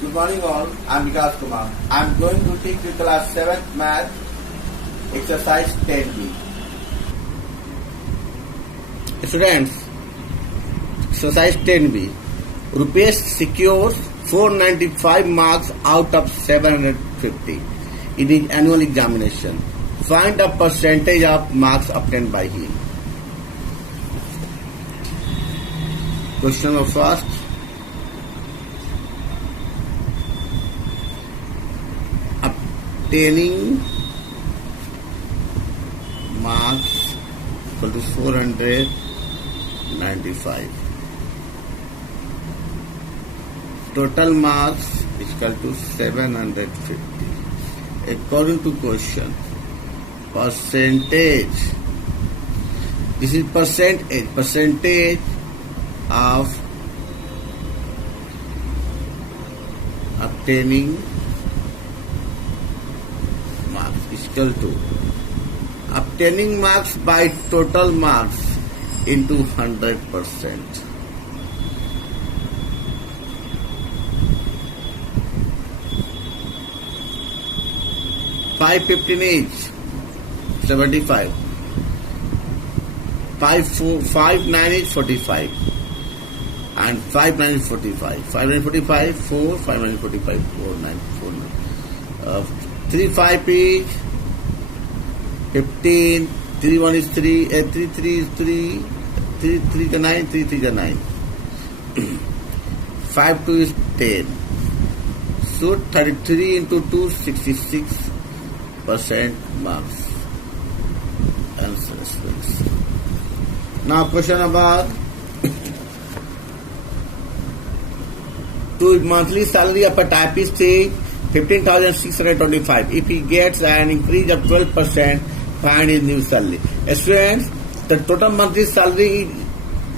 Good morning all, I am Vikas Kumar. I am going to teach you class 7th math exercise 10B. Students, exercise 10B. Rupesh secures 495 marks out of 750 in his annual examination. Find the percentage of marks obtained by him. Question number first. Obtaining marks equal to 495. Total marks is equal to 750. According to question, percentage. This is percentage of obtaining marks is equal to obtaining marks by total marks into 100%. Five 15 each, 75. 5 9 is 45. And 5 9 is 45. 5 9 45, 4, 5 9 45, 4 9, 4 9. 3 5 each, 15, 3 1 is 3, 3 3 is 3, 3 3 is 9, 3 3 is 9. 5 2 is 10. So 33 into 2, 66% marks. Answer. Now question about to monthly salary of a typist is 15,625. If he gets an increase of 12%, find his new salary. Students, the total monthly salary is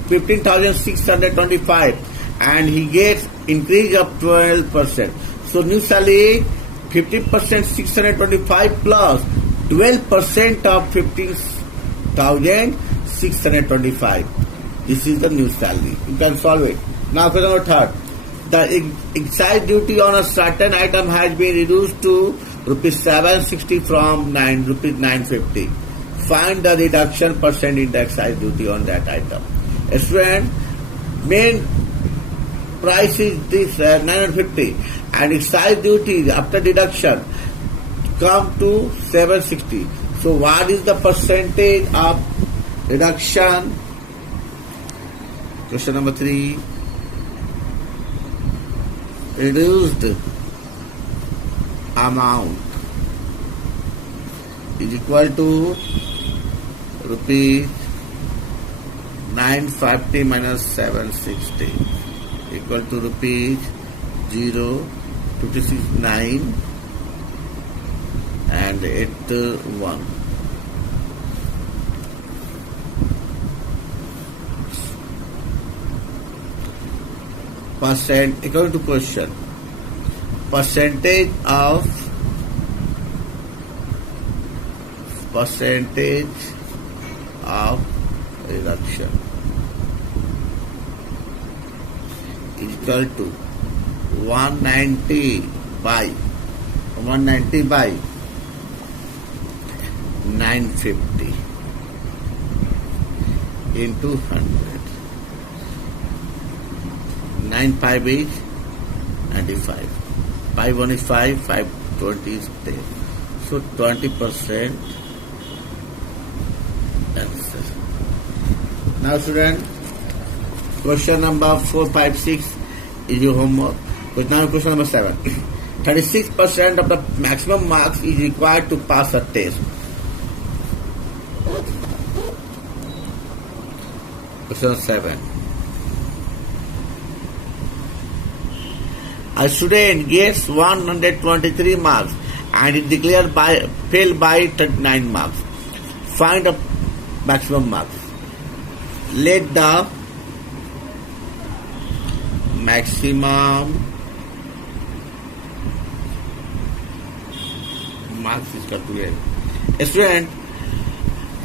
15,625 and he gets increase of 12%. So new salary 50% 625 plus 12% of 15,625. This is the new salary. You can solve it. Now question number third. The excise duty on a certain item has been reduced to rupees 760 from rupees 950. Find the reduction percent in the excise duty on that item. Student, main price is this 950 and excise duty after deduction come to 760. So what is the percentage of reduction? Question number 3. Reduced amount is equal to rupees 950 minus 760 equal to rupees 0, 56, 9 and 81. Percent, according to question, percentage of reduction is equal to 190 by 950 into 100. 9 5 is 95. 5 1 is 5, 5 20 is 10. So 20% answer. Now student, question number 4, 5, 6 is your homework. But now question number 7. 36% of the maximum marks is required to pass a test. Question 7. A student gets 123 marks and is declared failed by 39 marks. Find the maximum marks. Let the maximum marks is calculated. Student,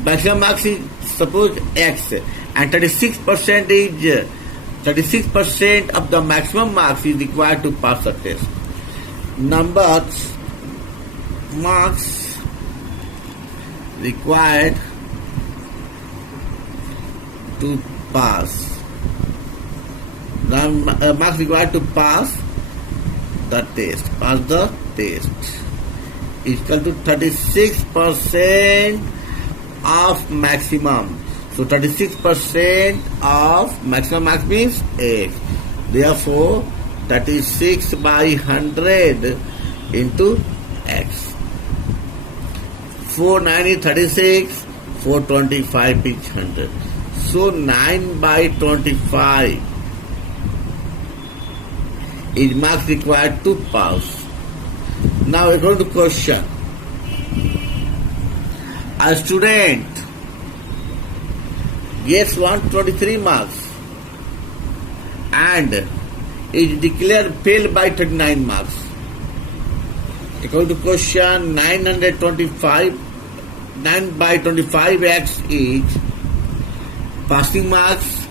maximum marks is suppose X and 36% is 36% of the maximum marks is required to pass the test. Numbers marks required to pass. Marks required to pass the test. Pass the test is equal to 36% of maximum. So 36% of maximum marks means X. Therefore, 36 by 100 into X. 4 9 is 36, 425 is 100. So 9 by 25 is marks required to pass. Now we go to question. A student gets 123 marks and is declared failed by 39 marks. According to question, 925, 9 by 25x is passing marks,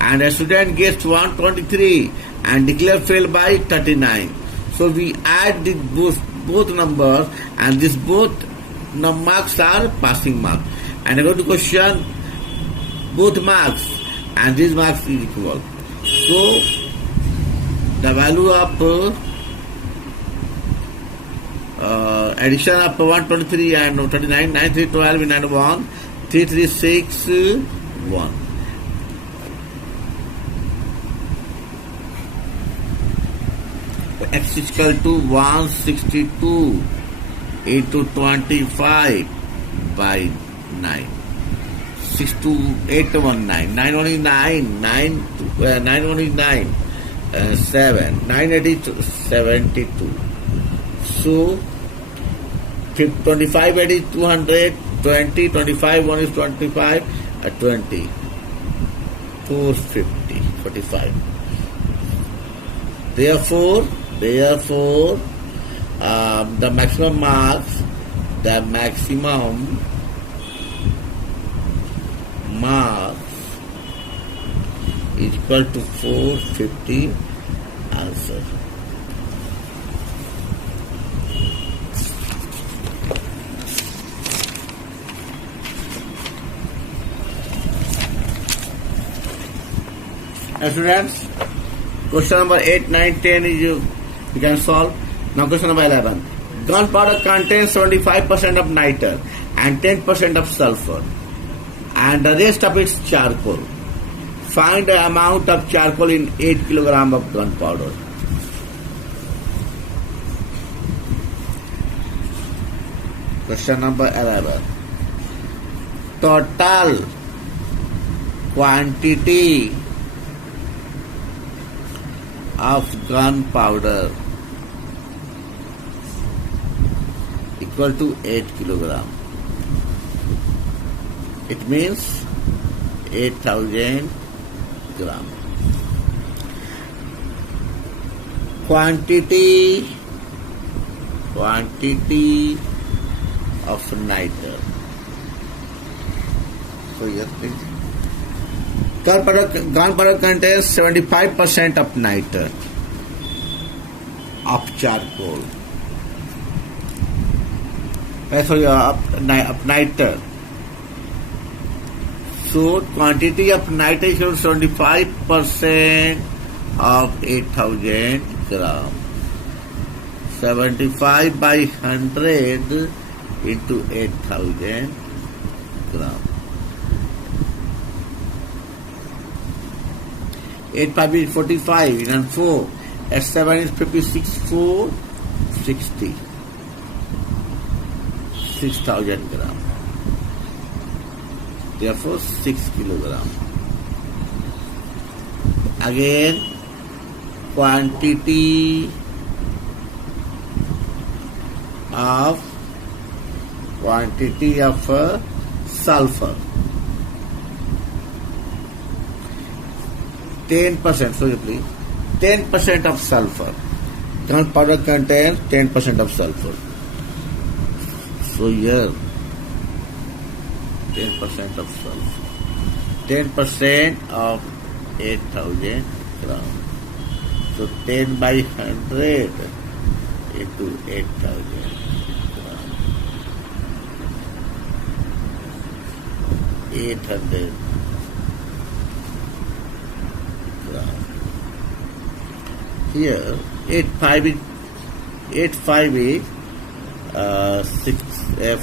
and a student gets 123 and declared failed by 39. So we add both numbers, and these both marks are passing marks. And according to question, both marks and these marks is equal. So the value of addition of 123 and 39, 9 3 12 and 1 3 3 6 1. X is equal to 162 into 25 by 9. 62819. 9 1 is 9. 9 1 is 9. 7. 9 8 is 72. So 25 8 is 200. 20. 25 1 is 25. 20. 450. 45. Therefore, the maximum marks is equal to 450 answer. Students, question number 8, 9, 10 is you can solve. Now question number 11. Gunpowder contains 75% of nitre and 10% of sulfur, and the rest of its charcoal. Find the amount of charcoal in 8 kg of gunpowder. Question number 11. Total quantity of gunpowder equal to 8 kg. It means 8,000 gram. Quantity of nitre. So yes, please. Gunpowder contains 75% of nitre, of charcoal. Sorry, of nitre. So quantity of nitre is 75% of 8,000 gram. 75 by 100 into 8,000 gram. 8 5 is 45 and 4. At 7 is 56, 4, 60. 6,000 gram. Therefore 6 kilogram. Again, quantity of sulfur. 10%, sorry please. 10% of sulfur. Gunpowder contains 10% of sulfur. So here 10% of sulfur. 10% of 8,000 gram. So 10 by 100 into 8,000 gram. 800 gram. Here 8,5 is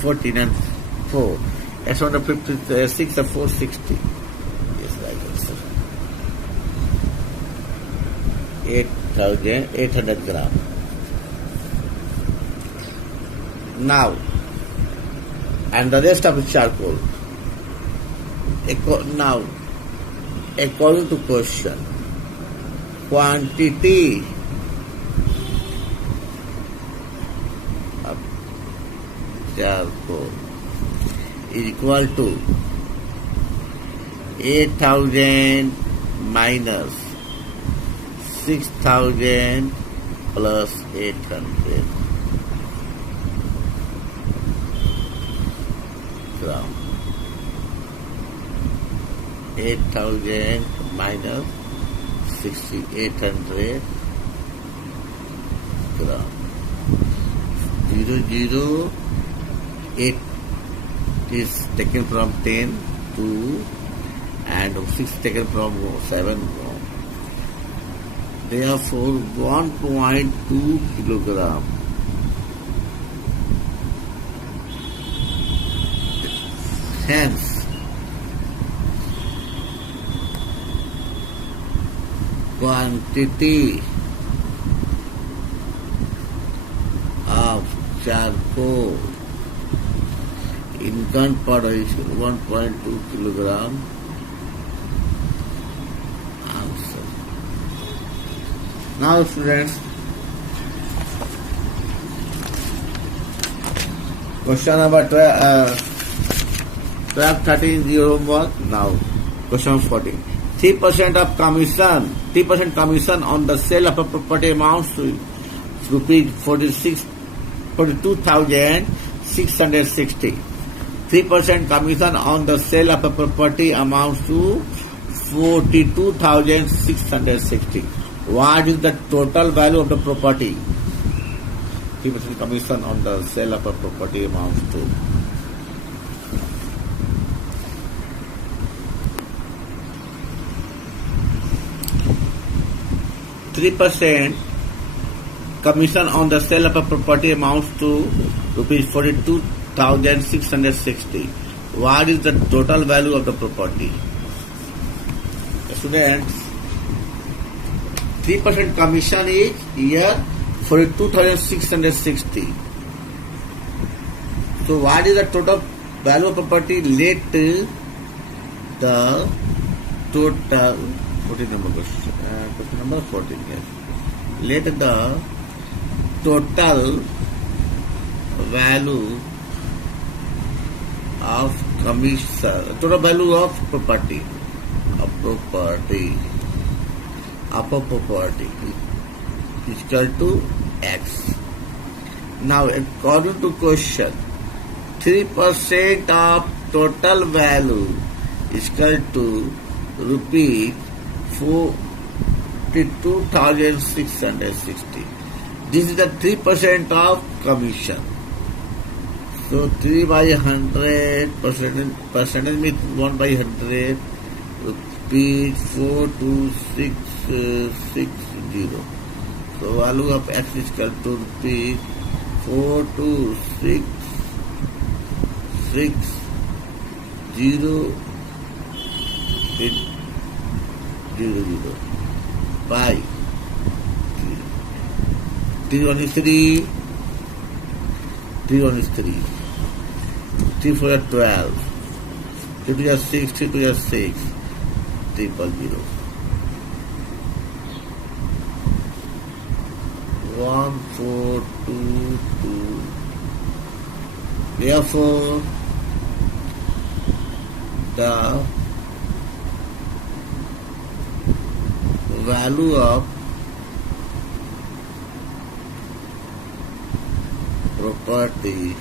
14 and 4. That's 156 and 460. Yes, right answer. 8,800 gram. Now, and the rest of the charcoal. Now, according to question, quantity of charcoal is equal to 8,000 minus 6,000 plus 800 gram. 8,000 minus 6,800 gram. 008 is taken from 10 to and 6 taken from 7. Therefore 1.2 kilogram. Hence quantity of charcoal in gunpowder is 1.2 kilogram. Answer. Now students, question number 12, 13 0 homework. Now question 14. 3% of commission, 3% commission on the sale of a property amounts to rupees 42,660. 3% commission on the sale of a property amounts to 42,660. What is the total value of the property? 3% commission on the sale of a property amounts to 3% commission on the sale of a property amounts to rupees 42,660. What is the total value of the property? Students, 3% commission is here 42,660. So what is the total value of property? Let the total, what is number question? Question number 14, yes. Let the total value of commission, total value of property, is equal to X. Now according to question, 3% of total value is equal to rupees 42,660. This is the 3% of commission. So 3 by 100 percentage means 1 by 100 rupees 42660. So value of X is equal to rupees 42660 00 by 3 1 is 3, 3 1 is 3, 3 4 is 12, 3 2 is 6, 3 2 is 6, 3 0 1 4 2 2. Therefore the value of property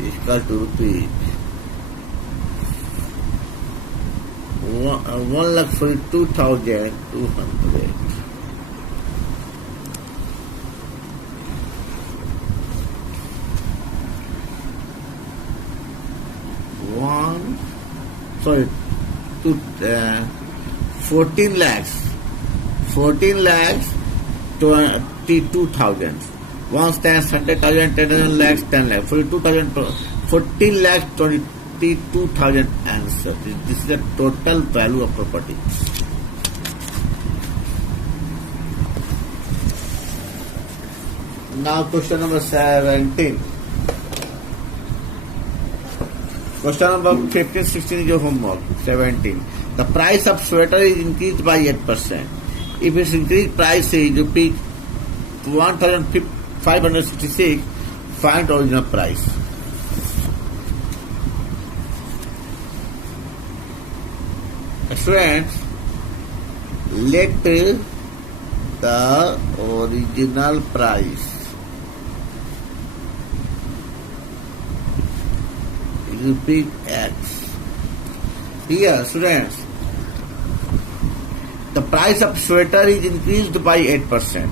is equal to rupees 1,42,200. One, sorry, 14 lakhs. 14 lakhs 22,000. 1 stands 100,000, 10 lakhs, 10 lakhs. 42,000, 14 lakhs 22,000 answer. This is the total value of property. Now question number 17. Question number 15, 16 is your homework. 17. The price of sweater is increased by 8%. If its increased price is rupees 1,566, find original price. Students, let the original price rupees X. Here, students, the price of sweater is increased by 8%.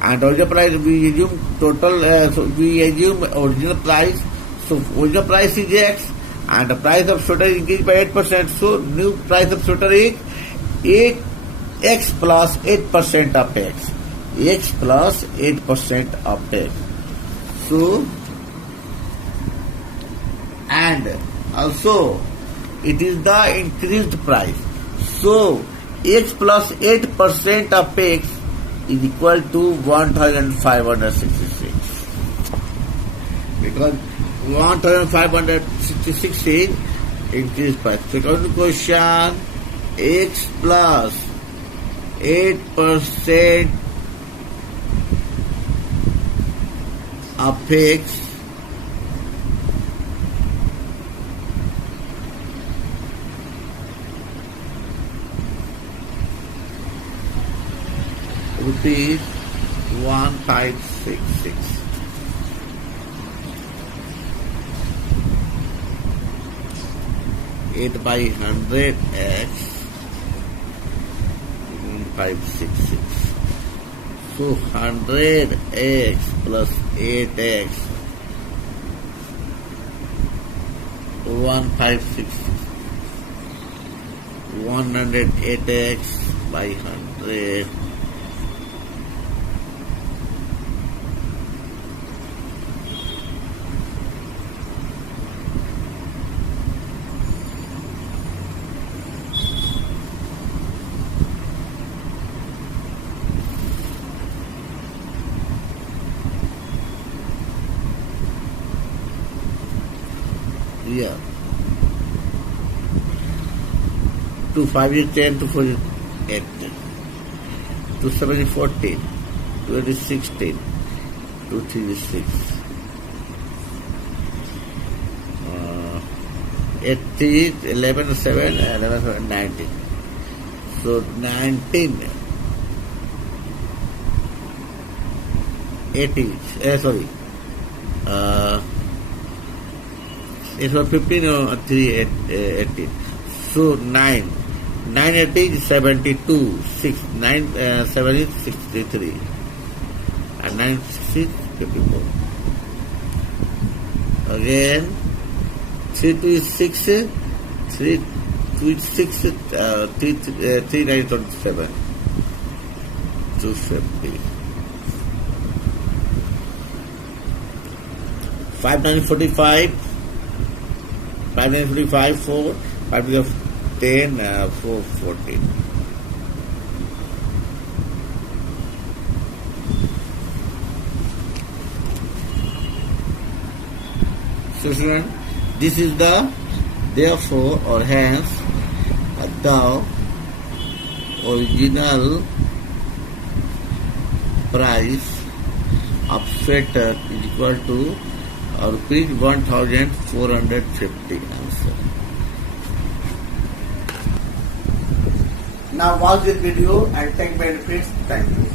And original price, we assume total, we assume original price. So original price is X, and the price of sweater is increased by 8%. So new price of sweater is 8X plus 8% of X. X plus 8% of X. So, and also it is the increased price. So X plus 8% of X is equal to 1,566. Because 1,566 is increased price. Second question, X plus 8% of X rupees 1,566. Eight by 100 X 1,566. So 100 X plus 8X 1,566. 108X by 100. Yeah. 2 5 is 10, 2 4 is 8, 2 7 is 14, 2 8 is 16, 2 3 is 6, 8 3 is 11 7, 11 7, 19. So 19, 80, it's 15 or 3 18. So 9 80 is 72, 6 9 7 is 63, and 9 6 is 54. Again 3 2 is 6, 3 2 is 6, 3 9 is 27, 250. 5 9 is 45, 5 9 is 45, 4, 5 is 10, 4 14. So student, this is the therefore or hence the original price of sweater is equal to rupees 1,450 answer. Now watch this video and take benefits. Thank you.